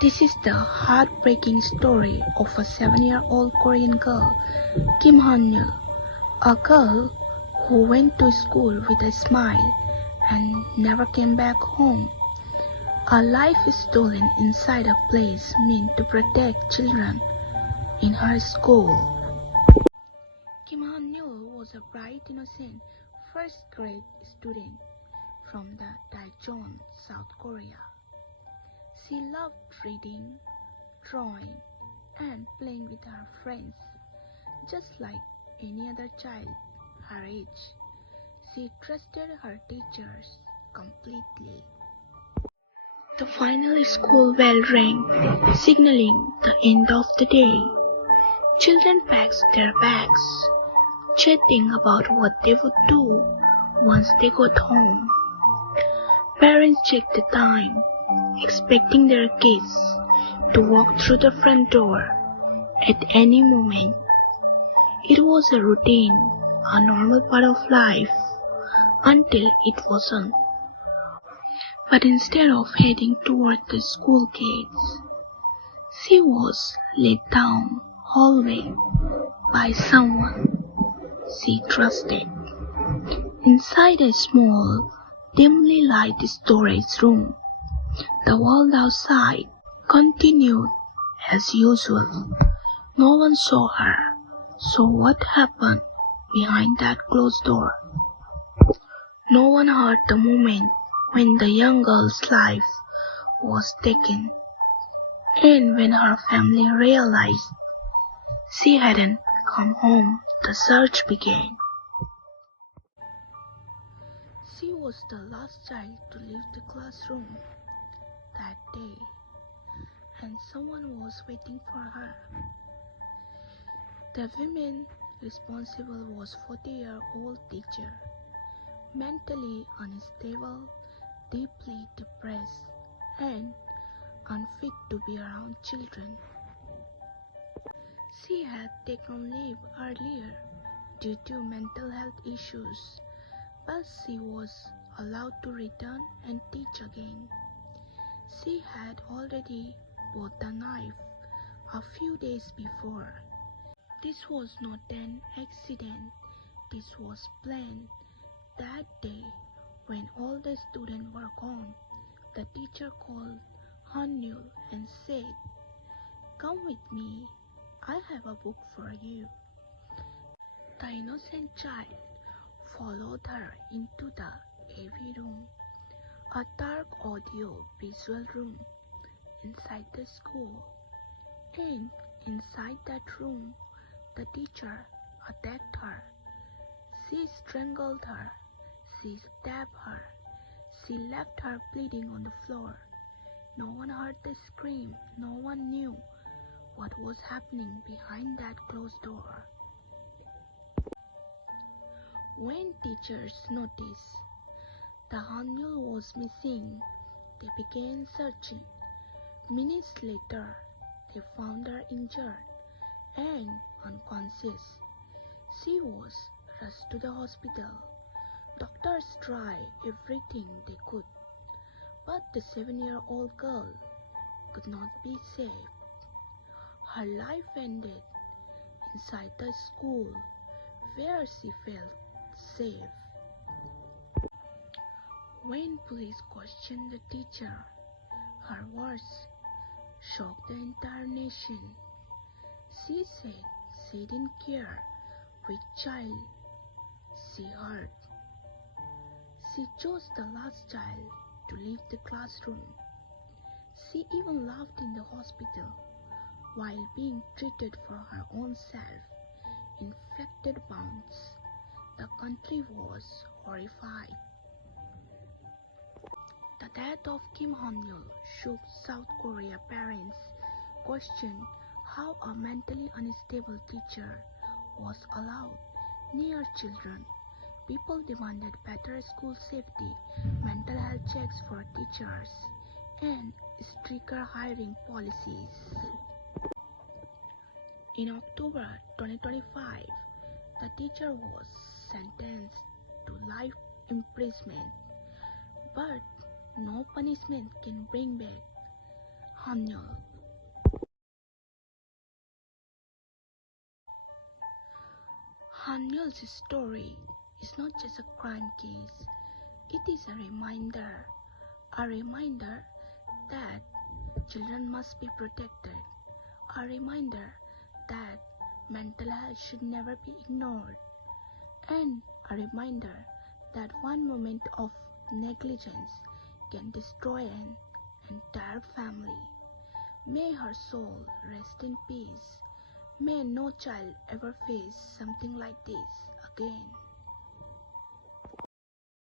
This is the heartbreaking story of a 7-year-old Korean girl, Kim Han-yeol, a girl who went to school with a smile and never came back home. Her life is stolen inside a place meant to protect children in her school. Kim Han-yeol was a bright, innocent first-grade student from the Daejeon, South Korea. She loved reading, drawing, and playing with her friends, just like any other child her age. She trusted her teachers completely. The final school bell rang, signaling the end of the day. Children packed their bags, chatting about what they would do once they got home. Parents checked the time, expecting their kids to walk through the front door at any moment. It was a routine, a normal part of life, until it wasn't. But instead of heading toward the school gates, she was led down hallway by someone she trusted. Inside a small, dimly lighted storage room, the world outside continued as usual. No one saw her, so what happened behind that closed door? No one heard the moment when the young girl's life was taken, and when her family realized she hadn't come home, the search began. She was the last child to leave the classroom that day, and someone was waiting for her. The woman responsible was 40-year-old teacher, mentally unstable, deeply depressed, and unfit to be around children. She had taken leave earlier due to mental health issues, but she was allowed to return and teach again. She had already bought the knife a few days before. This was not an accident, this was planned. That day, when all the students were gone, the teacher called Han-yeol and said, "Come with me, I have a book for you." The innocent child followed her into the heavy room, a dark audio-visual room inside the school. And inside that room, the teacher attacked her. She strangled her. She stabbed her. She left her bleeding on the floor. No one heard the scream. No one knew what was happening behind that closed door. When teachers noticed the Han-yeol was missing, they began searching. Minutes later, they found her injured and unconscious. She was rushed to the hospital. Doctors tried everything they could, but the 7-year-old girl could not be saved. Her life ended inside the school where she felt safe. When police questioned the teacher, her words shocked the entire nation. She said she didn't care which child she hurt. She chose the last child to leave the classroom. She even laughed in the hospital while being treated for her own self-inflicted wounds. The country was horrified. The death of Kim Han-yeol shook South Korea. Parents questioned how a mentally unstable teacher was allowed near children. People demanded better school safety, mental health checks for teachers, and stricter hiring policies. In October 2025, the teacher was sentenced to life imprisonment, but no punishment can bring back Hanyul. Hanyul's story is not just a crime case, it is a reminder that children must be protected, a reminder that mental health should never be ignored, and a reminder that one moment of negligence can destroy an entire family. May her soul rest in peace. May no child ever face something like this again.